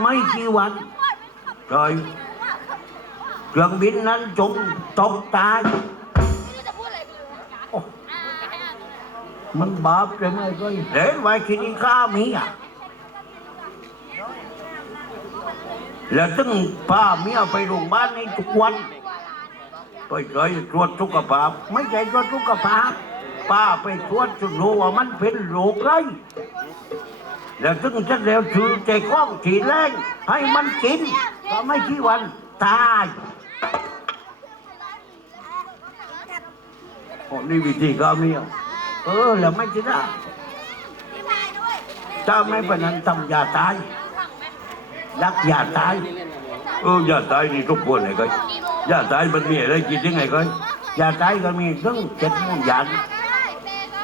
ไม่กี่วันเลยเครื่องบินนั้นจมตกตายโอ้มันบาปเลยไหมก็เห็นไว้ที่นี่ข้ามีอะแล้วตึงป้าเมียไปโรงพยาบาลในทุกวันไปเลยตรวจสุขภาพ ไม่ใช่ตรวจสุขภาพ ป้าไปตรวจจนรู้ว่ามันเป็นโรคไร แล้วถึงจะแล้วถือใจกล้องฉีดแรงให้มันกินก็ไม่กี่วันตายโอ้นี่วิธีก็มีอ่เออแล้วไม่จะได้ถ้าไม่เป็นนั้นทำยาตายรักยาตายเออยาตายนี่ทุกคนไงก็ยาตายมันมีอะไรกินยังไงก็ยาตายก็มีทั้งเจ็ดมุนยัน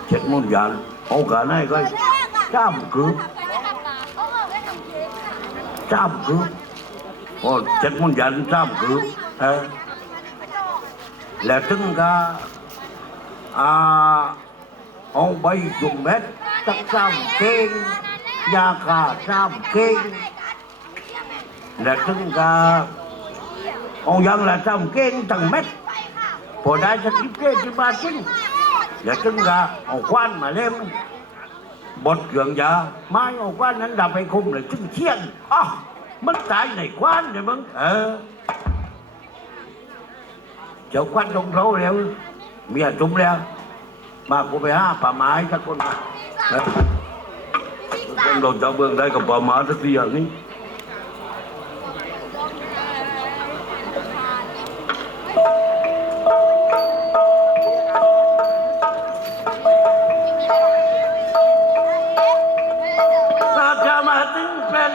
เจ็ดมุนยันเอกันให้ก็จ้ามคือ จ้ามคือโอ้เจ็ดมุ่งยันจ้ามคือเอแล้วถึงก็อ่าเอาใบจุ่มเม็ดตักจ้ามเก่งยาขาจ้ามเก่งแล้วถึงก็เอายังละจ้ามเก่งตั้งเม็ดพอได้สักสิบเก่งสิบบาทจริงแล้วถึงก็เอาควันมาเล่ม mía trúng leo mà cô bé ha bà mái các con Đấy. con đồ cho bương đây còn bà má rất tiền ấy เรา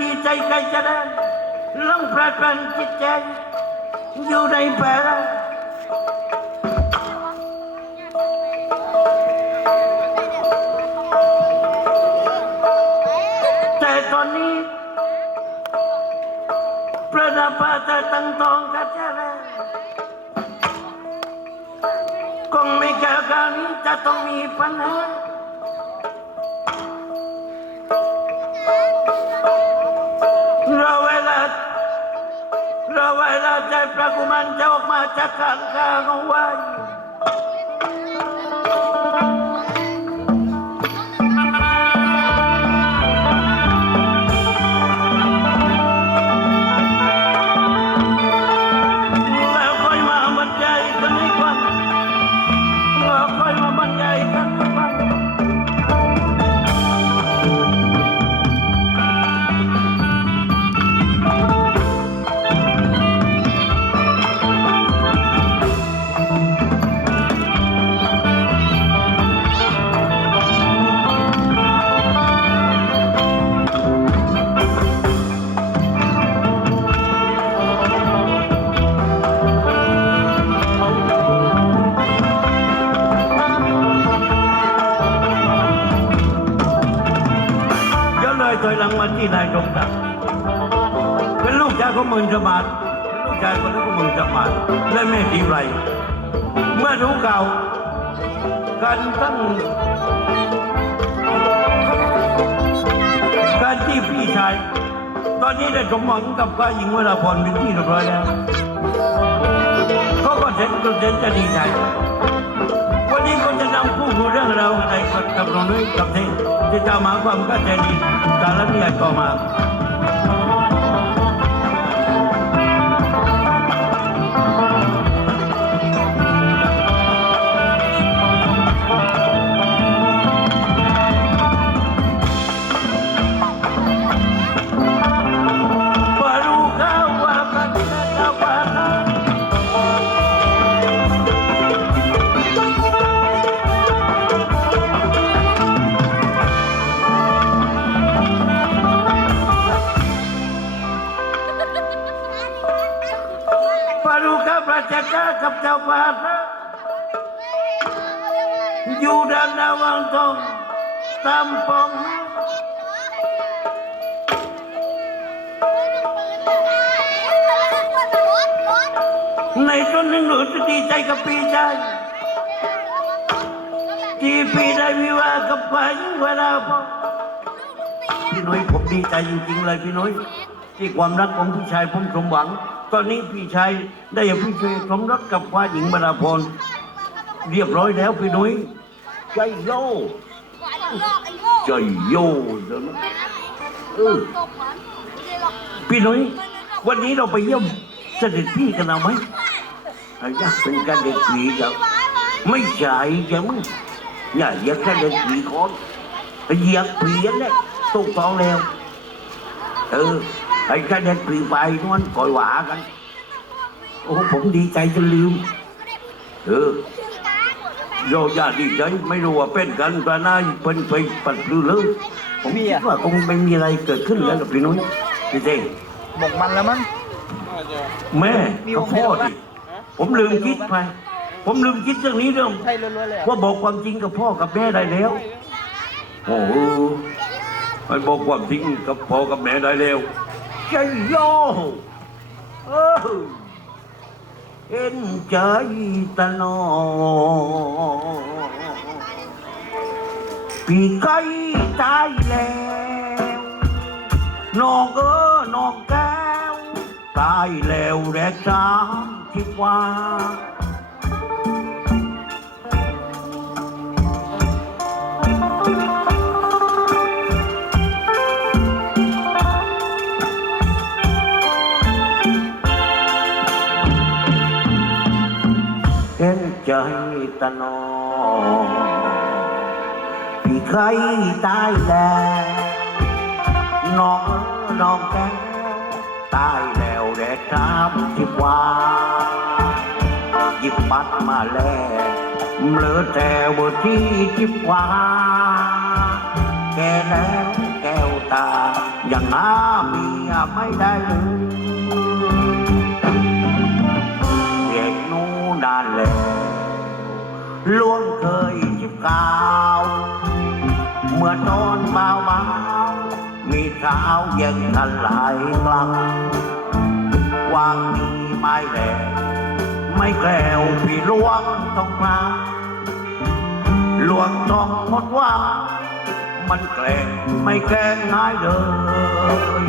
ป่ารากันดีใจใครจะได้ลองพระกันจิตใจ อยู่ในป่ารแต่ตอนนี้พระนาปาจะตั้งทองกันจะแล้วคงไม่แก่การนี้จะต้องมีปัญหา พระกุมารจะออกมาจากข้างข้าเอาไว้ เป็นลูกชายคนนั้ของเมืองสมาและแม่ทีไร เมื่อรู้ข่าวการตั้งการที่พี่ชาย ตอนนี้ได้สมหวังกับฝ่ายหญิงเวลาพรเป็นที่เรียบร้อยแล้วเขาก็เซ็นก็เซ็นจะดีใจวันนี้ก็จะนำผู้พูดเรื่องราวในกับน้องนุ้ยกับเทศที่จะมาความเข้าใจดีสารนิยต่อมา ผมดีใจริงๆเลยพี่น้อยที่ความรักของพี่ชายผมสมหวัง ตอนนี้พี่ชายได้อภิเษกสมรสกับฝ่ายหญิงเวลาพรเรียบร้อยแล้วพี่น้อยใจโยใจโยเดี๋ยวนะเออพี่น้อยวันนี้เราไปเยี่ยมเสด็จพี่กันเอาไหมอยักเป็นการเด็กผีจ้ะไม่ใช่ใช่มั้งอย่าเหยียบแค่เด็กผีคนเหยียบผีนั่นแหละถูกต้องแล้ว เออไอ้แค่เด็กผีไปนวลก่อยหวากัน โอ้ผมดีใจจนลืม เออโยอย่าดีใจไม่รู้ว่าเป็นกันตอนนั้นเป็นไปปัดลือเลยผมคิดว่าคงไม่มีอะไรเกิดขึ้นแล้วกับพี่นุ้ยพี่เต้บอกมันแล้วมั้งแม่มีกับวงเพลพ่งอปะดิผมลืมคิดไป ผมลืมคิดเรื่องนี้เรื่องใช่ล้วนๆเลยเหรอว่าบอกความจริงกับพ่อกับแม่ได้แล้ว โอ้โห มันบอกความจริงกับพ่อกับแม่ได้แล้วใจโยเออเห็นใจตลอดพี่ไก่ตายแล้วน้องเออน้องแก้วตายแล้วแรกสามคิดว่า ใจตะนอพี่ใครตายแล้วน้องน้องแก้วตายแล้วแดดสามสิบวาหยิบบัตรมาแล้วเหลือแต่บอร์ที่จิบวาแกแล้วแก้วตายังหาเมียไม่ได้เลยเด็กนู้นานแล้ว ล้วนเคยจิบกาว เมื่อตอนเบาเบามีสาวยังกันหลายครั้งวางมีไม้แหลกไม่แกล้วพี่ลวงต้องพาลวงต้องหมดว่า มันแกล้งไม่แกล้งง่ายเลย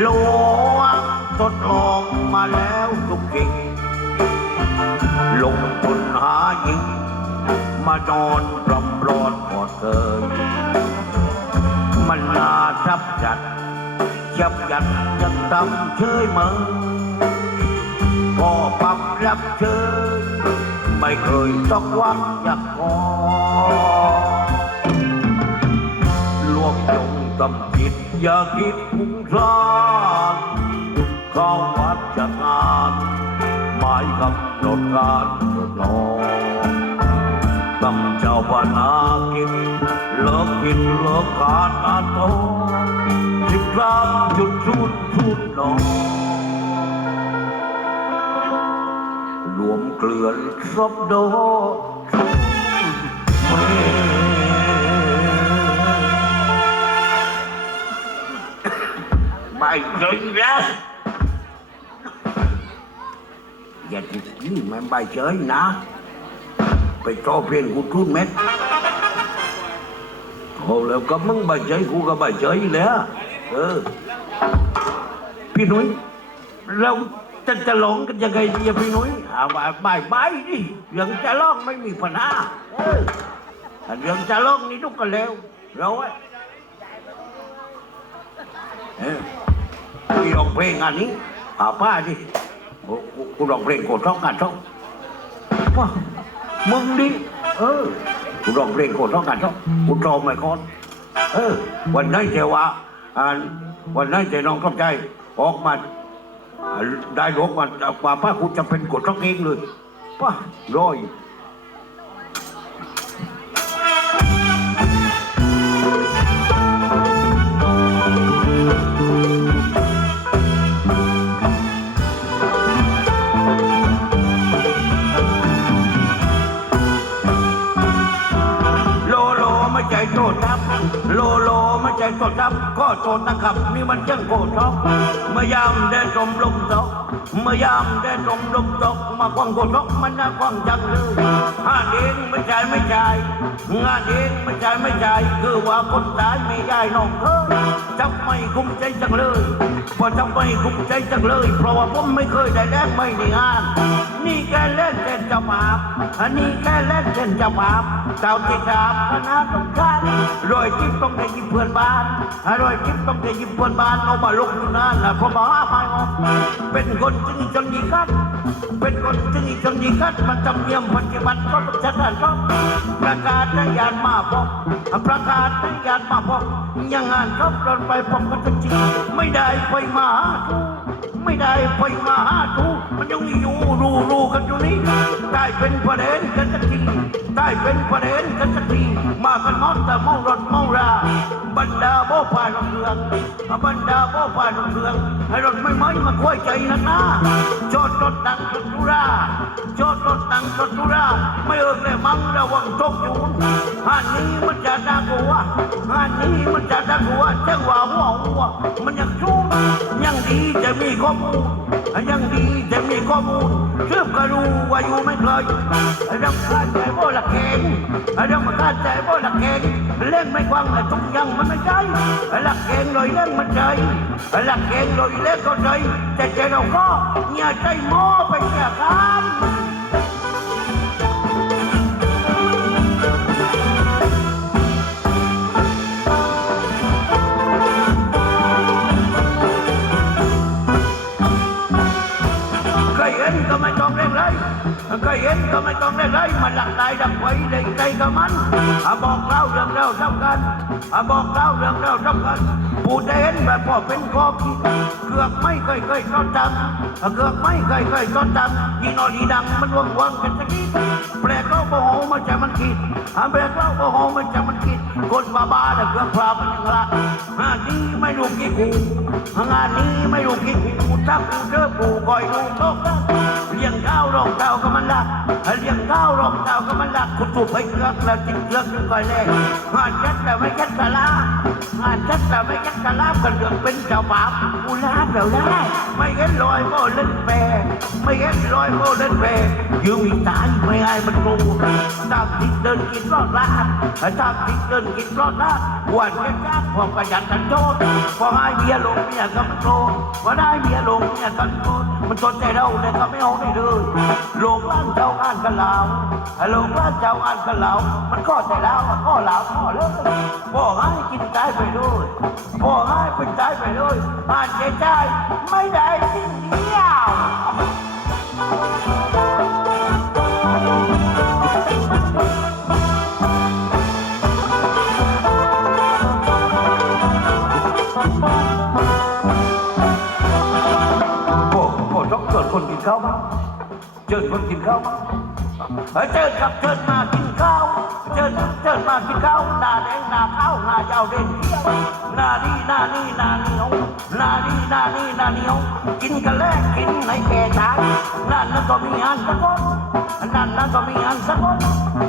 หลวงทดลองมาแล้วทุกสิ่ง ลงทุนหาหญิง มานอนรำรอนกอดเกยมันนาทับจัดจับยัดยังตำเชยเมือก็ปับรับเชยไม่เคยต้องวังอยากขอลวงจงกำจิตอย่าคิดพุ่งพลานเข้าวัดจะงานหมายกำหนดการเถิดนอตั้งเจ้าปนากินเลิกกินเลิกการอาโตสิบครั้งจุดชุดชุดนอรวมเกลือนซบโดเอย่าติดยี่ม่นใบเฉยนะ ไปจ่อเพียงกูทุ่นเม็ดโอ้แล้วก็มึงใบเฉยกูก็ใบเฉยแล้วเออ พี่นุ้ยเราจะจะหลงกันยังไงดีพี่นุ้ยอาว่าบายบายดิเรื่องจะลองไม่มีปัญหาเออเรื่องจะลองนี่ทุกกันแล้วเราอะเอพี่ออกเพลงอันนี้ป้าป้าดิ กูร้องเพลงโกรธท้องกันท้องว้ามึงดิเออกูร้องเพลงโกรธท้องกันท้องกูจอมไอ้ก่อนเออ วันนั้นเจว่าอ่าวันนั้นเจน้องเข้าใจออกมาได้หลวงมาป่าป้าคุณจะเป็นกดท้องเองเลยป้าร้อย โทษครับ โลโลไม่ใช่โทษครับ ก็โทษนะครับ นี่มันเจ้งโกทอกเมื่อยามได้ตมลมตกเมื่อยามได้ตมลมตกมาควังโกทอกมันน่าควงจังเลยห้าเองไม่ใช่ไม่ใช่งานเองไม่ใช่ไม่ใช่คือว่าคนตายไม่ได้น้องเคยจำไม่คุ้มใจจังเลยพอจำไม่คุ้มใจจังเลย เพราะว่าผมไม่เคยได้แลกไม่ได้งาน นี่แค่เล่นเล่นเจะมาบอันนี้แค่เล่นเล่นเจะมาบเจ้าที่ถามคณะสงการรอยจิ๊บต้องได้ยิบเพื่อนบ้านรอยจิ๊บต้องได้ยิบเพื่อนบ้านเอามาลงที่นั่นนะเพราะว่าไม่ออกเป็นคนจึงจนยีกัดเป็นคนจึงจนยีกัดมันจำเนียมปฏิบัติก็ต้องชัดชอบประกาศได้ยานมาบอกประกาศได้ยานมาบอกยังงานครบรถไปผมก็จะจริงไม่ได้ไปมาไม่ได้ไปมาหาดูมันยังอยู่ เป็นประเด็นกันสักทีได้เป็นประเด็นกันสักทีมากันนอนแต่เมารถเมาราบรรดาโบผ่านเรืองบรรดาโบผ่านเรืองให้รถไม่ไหมมาคุยใจนักหน้าจอดรถดังรถตุราจอดรถดังรถตุราไม่เอิกเลยมั้งระวังตกอยู่หันนี้มันจะน่ากลัวหันนี้มันจะน่ากลัวจังหวะหัวหัวมันยังชู ยังดีจะมีข้อมูลยังดีจะมีข้อมูลเชื่อมกระดูว่าอยู่ไม่เคยรำคาญใจโบละเกงรำคาญใจโบละเกงเล่นไม่กว้างเลยทุกยังมันไม่ใช่หลักเกงเลยเล่นมันใจหลักเกงเลยเล่นก็ใจแต่ใจเราก็เนี่ยใจโม้ไปเสียกัน ก็ยเห็นก็ไม่ต้องเล่นเลยมันหลักตายดักไว้ในใจกับมันอะบอกเล่าเรื่องเราทำกันอะบอกเล่าเรื่องเราทำกันผู้ได้เห็นแบบพ่อเป็นกอกีเกือกไม่เคยเคยต้อนจำเกือกไม่เคยเคยต้อนจำยีนอดีดังมันวงวงกันสักทีแปล โมโหมันจะมันคิดอะแปลกเล่าโมโหมันจะมันคิดคนบ้าบ้าๆน่ะเกือกพรามันยังละงานนี้ไม่รู้กี่กูงานนี้ไม่รู้กี่กูถ้ากูเจอกูคอยดูโลกเลี้ยงข้าวรองเท้าก็มันรักเลี้ยงข้าวรองเท้าก็มันรักคุณถูกไปเลือกแล้วจิงเลือกขึ้นก่อนเลยงานชัดแต่ไม่ชัดกะลางานชัดแต่ไม่ชัดกะลากันเรื่องเป็นเจ้าบาปกูลาบแล้วได้ไม่เห็นรอยโมเล่นแปรไม่เห็นรอยโมเล่นแปรยืมอีตายไม่ไอ้มันรู้ตามทิศเดินกินรอดลาดตามทิศเดินกินรอดลาดวันแค่จ้าพอประหยัดกันโจทย์พอให้เมียลงเมียก็มันโกรธพอได้เมียลงเมียก็โกรธมันจนใจเราเลยก็ไม่เอาได้เลยโลกล้านเจ้าอ่านกันแล้วโลกล้านเจ้าอ่านกันแล้วมันก็ใจแล้วมันก็แล้วก็เลยพ่อให้กินใจไปด้วยพ่อให้เป็นใจไปด้วยอ่านใจใจไม่ได้สิ่งเดียว ข้าวมั้งเชิญคนกินข้าวเชิญครับเชิญมากินข้าวเชิญเชิญมากินข้าวหน้าแดงหน้าข้าวหน้ายาวเด่นหน้านี่หน้านี่หน้าเหนียวหน้านี่หน้านี่หน้าเหนียว กินกันแลกกินในแก่ช้างนั่นแล้วก็มีอันตะโกน นั่นนั่นก็มีอันสักคน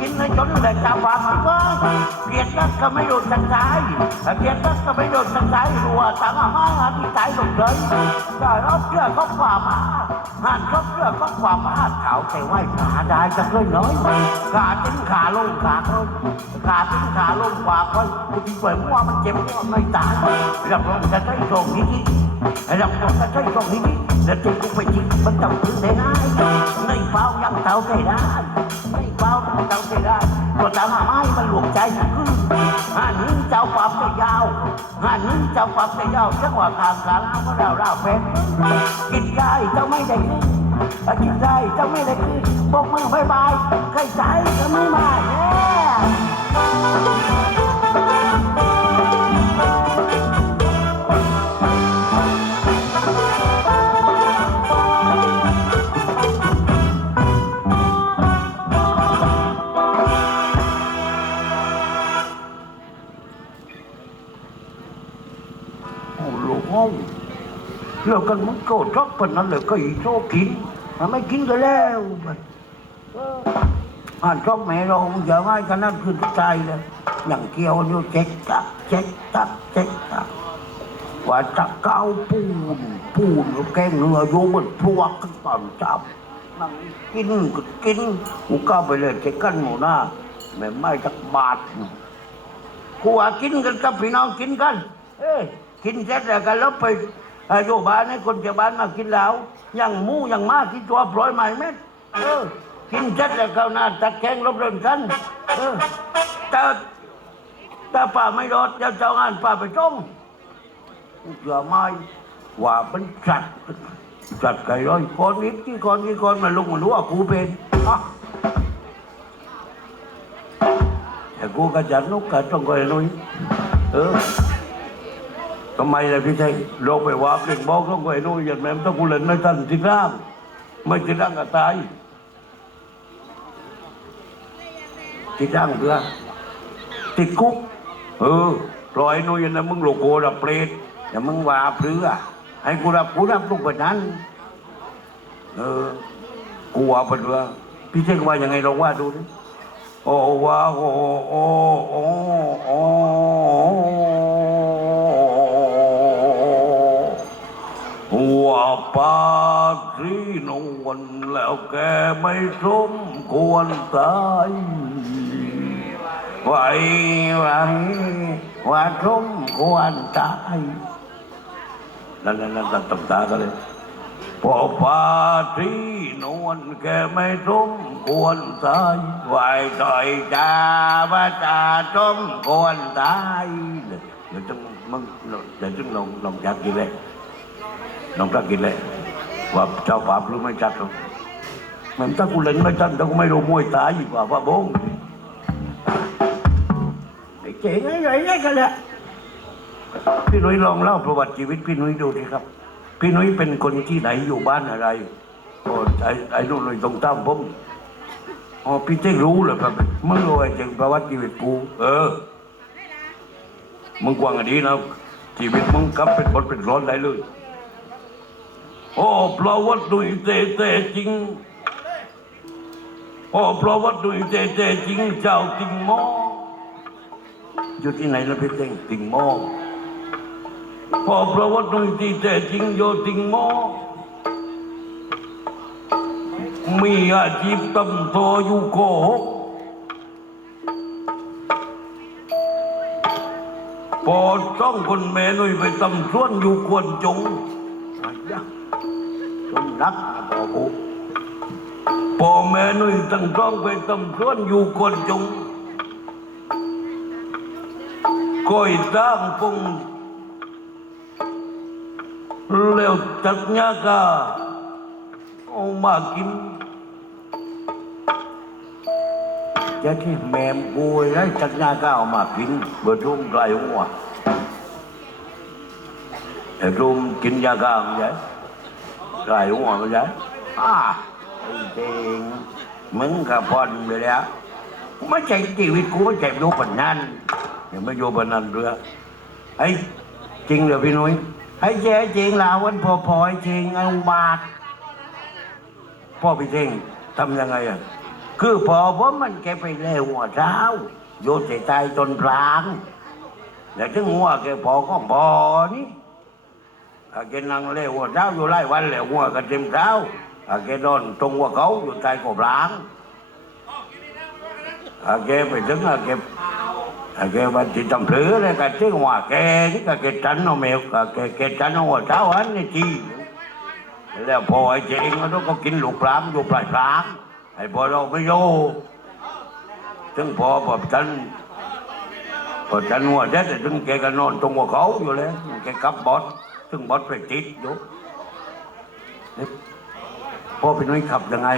กินให้จนได้ชาวบ้านว่าเกลียดนักก็ไม่โดนจังใจเกลียดนักก็ไม่โดนจังใจรัวต่างอามาที่ใจลงเลยได้รับเชื่อเขาความมาหันเขาเชื่อเขาความมาเขาแต่ไหวขาได้จะเคยน้อยขาจิ้นขาลงขาเคยขาจิ้นขาลงขวาเคยกูที่เปิดว่ามันเจ็บไม่ตายรับรองจะได้ตรงนี้รับรองจะได้ตรงนี้ แล้วจริงกูไปจริงมันต้องถึงได้ง่ายในเฝ้ายังเต่าได้ได้ในเฝ้ายังเต่าได้ได้ก็ตามหาไม้มันหลวงใจขึ้นหันเจ้าปรับจะยาวหันเจ้าปรับจะยาวจังหวะทางกาลาก็เราเราเป็นกินได้เจ้าไม่ได้ขึ้นกินได้เจ้าไม่ได้ขึ้นบอกมือบายบายใครใจก็ไม่มาแน่ โกรธรักปนนั้นเลยก็อีโชกินมันไม่กินก็แล้วมันอ่านชอบแม่เราอย่าง่ายกันนั่นคือทุกใจเลยอย่างเกี่ยวอยู่เจ็ดตักเจ็ดตักเจ็ดตักว่าตะเก้าปูนปูนแกงเนื้อโยมันพวกกันตอนจับนั่งกินก็กินกูก้าไปเลยเจ็กันหมูหน้าแม่ไม่จักบาทกูว่ากินกันกับพี่น้องกินกัน เอ้ยกินเสร็จแล้วก็ลบไป อ่อโยบ้านให้คนชาวบ้านมากินแล้วอย่างหมูอย่างมากินตัวปล่อยใหม่เม็ดเออ กินเสร็จแล้วก็หน้าตักแกงลบเดินกันเออแต่แต่ป้าไม่รอดเดี๋ยวเจ้างานป้าไปจ้องเชื่อไหมว่าเป็นจัดจัดไก่ร้อยคนนี้ที่คนนี้คนมาลุกมารู้ว่ากูเป็นอะแต่กูก็จะนุกกันต้องคอยนุ้ยเออ ทำไมเล่ะพี่ชัยโลงไปว่าเปล่งบอกต้องคอยนุ้ยอย่างแม่ต้องกูเล่นไม่ทันที่ร่างไม่ที่ร่างก็ตายติดร่างเพื่อติดคุกเออปล่อยนู่นนะมึงโลโก้ระเปรตอย่ามึงว่าเพื่อให้กูรับกูรับลูกแบบนั้นเออกูว่าเป็นว่าพี่เจ๊กว่ายังไงลองว่าดูดิโอ้ว่าโอ้โอ้โอ้โอ้ ว่าปาที่นวลแล้วแกไม่สมควรตายไว้ไว้ว่าสมควรตายนั่นนั่นนั่นตบตากันเลยพอปาที่ น้อยจาว่าจาสมควรตายเดี๋ยวต้องมึงเดี๋ยวต้องลองลองจักกินเลยลองจักกินเลยว่าเจ้าป่ารู้ไม่จัดหรอกมันถ้ากูเล่นไม่จัดถ้ากูไม่รู้มวยตายอีกว่าว่าบงไอ้เจ๋งไอ้ไรไอ้กันแหละพี่นุ้ยลองเล่าประวัติชีวิตพี่นุ้ยดูสิครับ พี่นุ้ยเป็นคนที่ไหนอยู่บ้านอะไรโอ้ไอ้ไอ้นู่นเลยตรงตั้มผมอ๋อพี่เจ๊รู้เลยครับมึงรู้ไอ้เจ๋งประวัติชีวิตกูเออมึงกวางอันนี้นะชีวิตมึงกับเป็นบทเป็นร้อนได้เลย โอ้ประวัติดุยเตเตจริง โอ้ประวัติดุยเตเตจริงเจ้าจริงหมออยู่ที่ไหนล่ะพี่เต้งติงหม้อพอประวัติหน่อยที่แต่จริงโยติงหม้อมีอาชีพตำโตอยู่โกหกพอต้องคนแม่หน่อยไปตำส่วนอยู่ควนจง จนรักพอกูพอแม่หน่อยตั้งต้องไปตำส่วนอยู่ควนจงก้อยตั้งปงเร็วจักญากาเอามากินจะที่แมมบวยได้จักญากาเอามากินเบอร์รุ่มไกลหัวไอ้รุ่มกินยากาไม่ใช่ไกลหัวไม่ใช่อ่าไอ้เจงมึงกับพอนไปแล้วไม่ใช่ชีวิตกูไม่ใช่รู้ปนนั้นยังไม่โยบันนันเรือไอ้จริงเหรอพี่นุ้ยไอ้เจ๊จริงลาวันพอพอยจริงเอาบาทพ่อพี่เจงทำยังไงอะคือพอผมมันแกไปเล่หัวเช้าโยนใส่ใจจนพลางแล้วถึงหัวแกพอก็พอนี่ อาเกนังเล่หัวเจ้าอยู่ไล่วันเหล่หัวกระเต็มเท้าอาเกนอนตรงหัวเขาอยู่ใต้กบหลังอาเกไปถึงอาเกอาเกวันที่ตำลือเลยกระเจ้าหัวแกนี่กระเกตัน้องเมียกระเกตัน้องหัวเจ้าอันนี้ทีแล้วพอไอ้เจงแล้วก็กินหลุกปลามอยู่ปลายปลามไอ้พอเราไม่โยถึงพอพอฉันพอฉันหัวเด็ดถึงแกก็นอนตรงหัวเขาอยู่เล้วแกกับบอส ป็นไม่ขับยังไง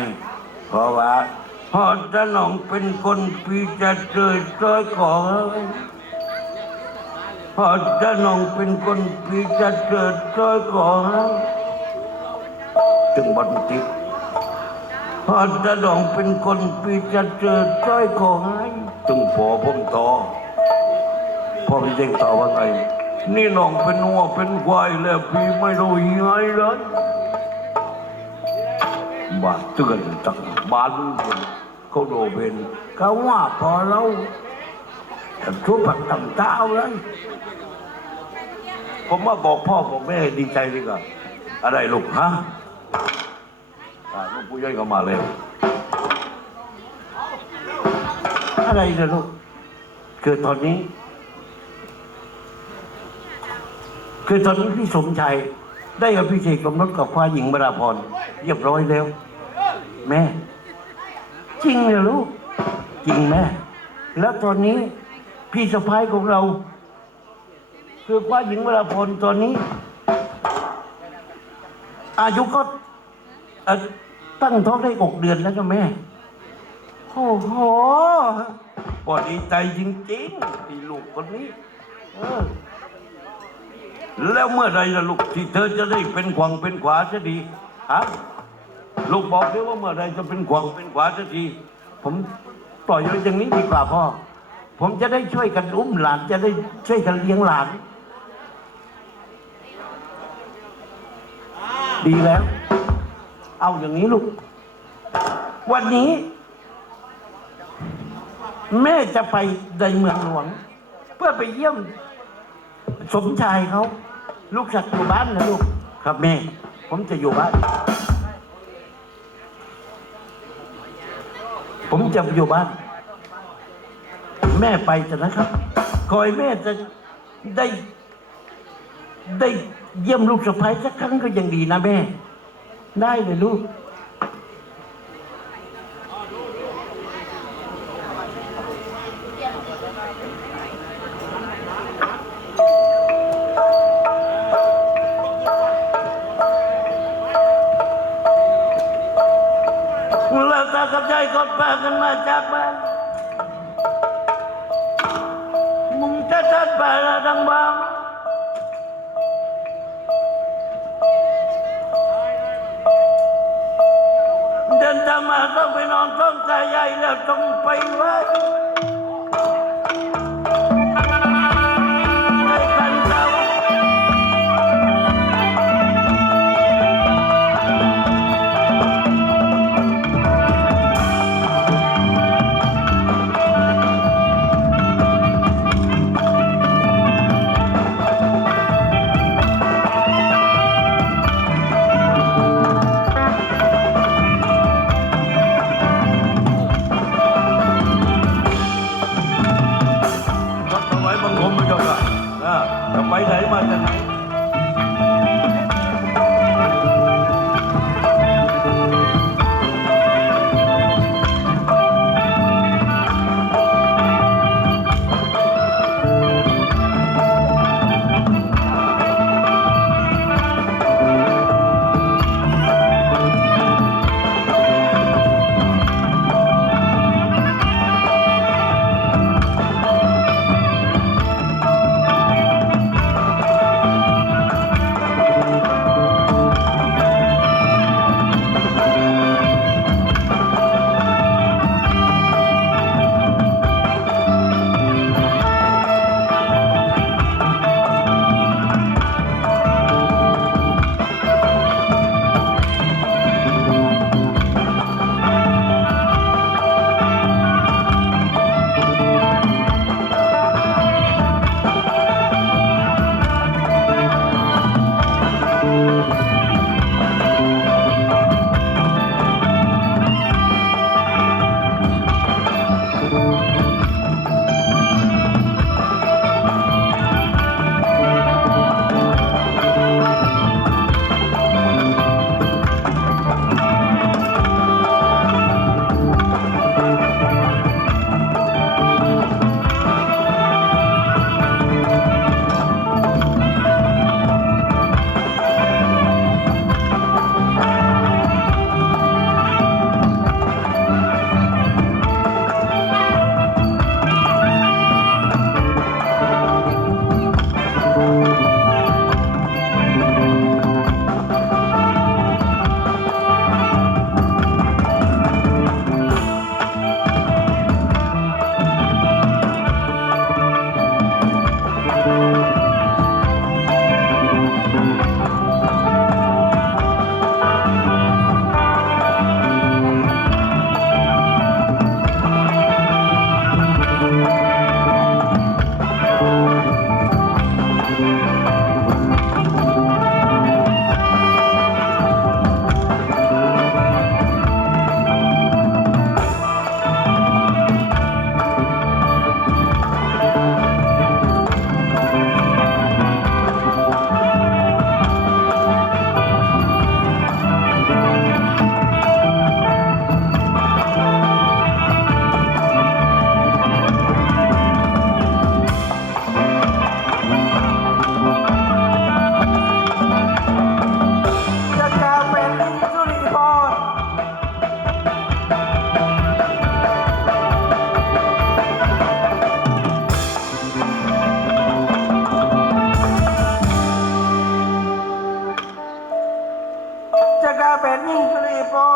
เพราะว่าพ่อจะน้องเป็นคนปีจะเจอจอยของพ่อจะน้องเป็นคนปีจะเจอจอยของจึงบันติดพ่อจะน้องเป็นคนปีจะเจอจอยของจึงพอผมต่อพ่อพี่เจงต่อว่าไง นี่น้องเป็นวัวเป็นควายแล้วพี่ไม่รู้ยังไงเลยบ้านเตือนตักบ้านคนเขาโดเป็นเขาว่าพอเราทุบผักต่ำเต้าเลยผมว่าบอกพ่อบอกแม่ดีใจดีกว่าอะไรลูกฮะอ่าลูกผู้ใหญ่ก็มาเลยอะไรนะลูกคือตอนนี้ คือตอนนี้พี่สมชัยได้กับพี่เสกสมรสกับฟ้าหญิงบราพรเรียบร้อยแล้ว แม่ จริงเหรอลูก จริงแม่ แล้วตอนนี้พี่สะพ้ายของเรา คือฟ้าหญิงวราพรตอนนี้ อายุก็ตั้งท้องได้หกเดือนแล้วจ้ะแม่ โอ้โหปอดีใจจริงๆที่ลูกคนนี้ เออ แล้วเมื่อใดล่ะลูกที่เธอจะได้เป็นขวางเป็นขวาจะดีฮะลูกบอกด้วยว่าเมื่อใดจะเป็นขวางเป็นขวาจะดี ผมปล่อยไว้อย่างนี้ดีกว่าพ่อ ผมจะได้ช่วยกันอุ้มหลานจะได้ช่วยกันเลี้ยงหลาน ดีแล้ว เอาอย่างนี้ลูก วันนี้ แม่จะไปในเมืองหลวง เพื่อไปเยี่ยมสมชายเขา ลูกศักดิ์อยู่บ้านนะลูก ครับแม่ ผมจะอยู่บ้าน ผมจะอยู่บ้าน แม่ไปจะนะครับ คอยแม่จะได้ ได้เยี่ยมลูกสะใภ้สักครั้งก็ยังดีนะแม่ ได้เลยลูก มาต้องไปนอนต้องตายใหญ่แล้วต้องไปไว้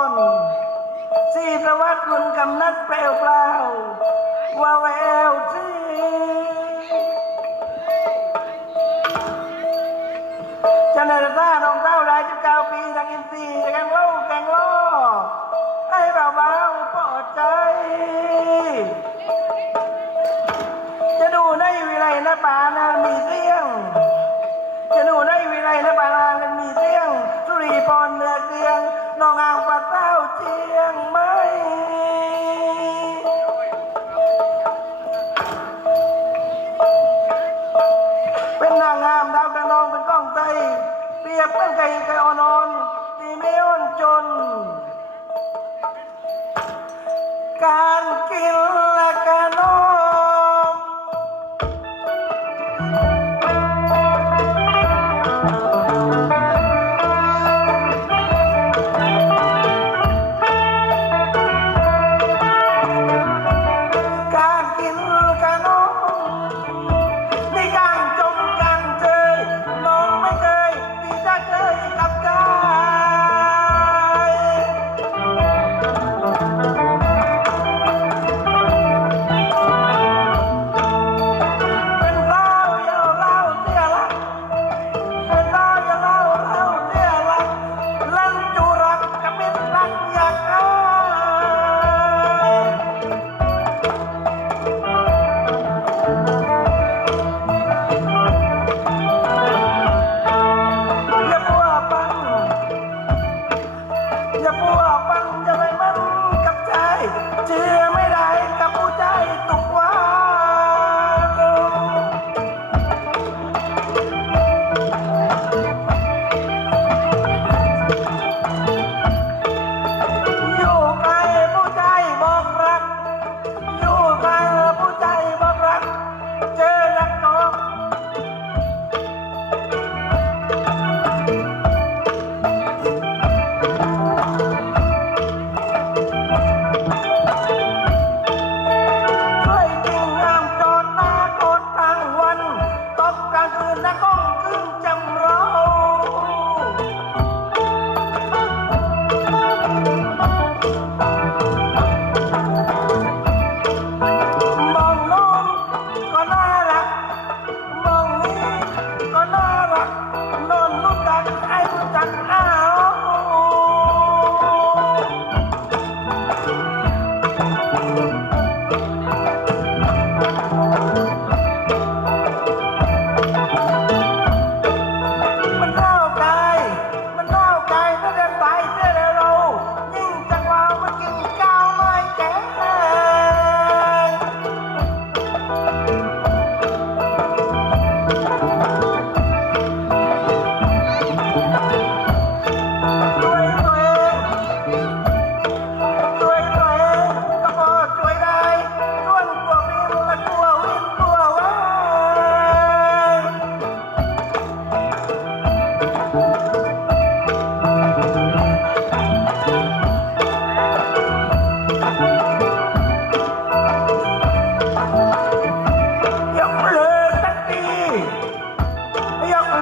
นสี่สวัสดิ์คุณกำนัดเปล่าเปล่าว่าแววจีจันทร์ซ่านองเต้าลายจุเก้าปีทางอินทรีแกงโล่แกงโล่ให้เบาเบาปลอดใจ จะดูในวิไลนะป่านามีเสียง จะดูในวิไลนะป่านามีเสียงสุรีพรเนื้อเสียง น้องอ่างปลาเต้าเจียงไมเางามดาวกระนองเป็นกล้องไตเปียกเป็นไก่ไก่อ่อนอนดีไม่อ่อนจน การกินและการนอน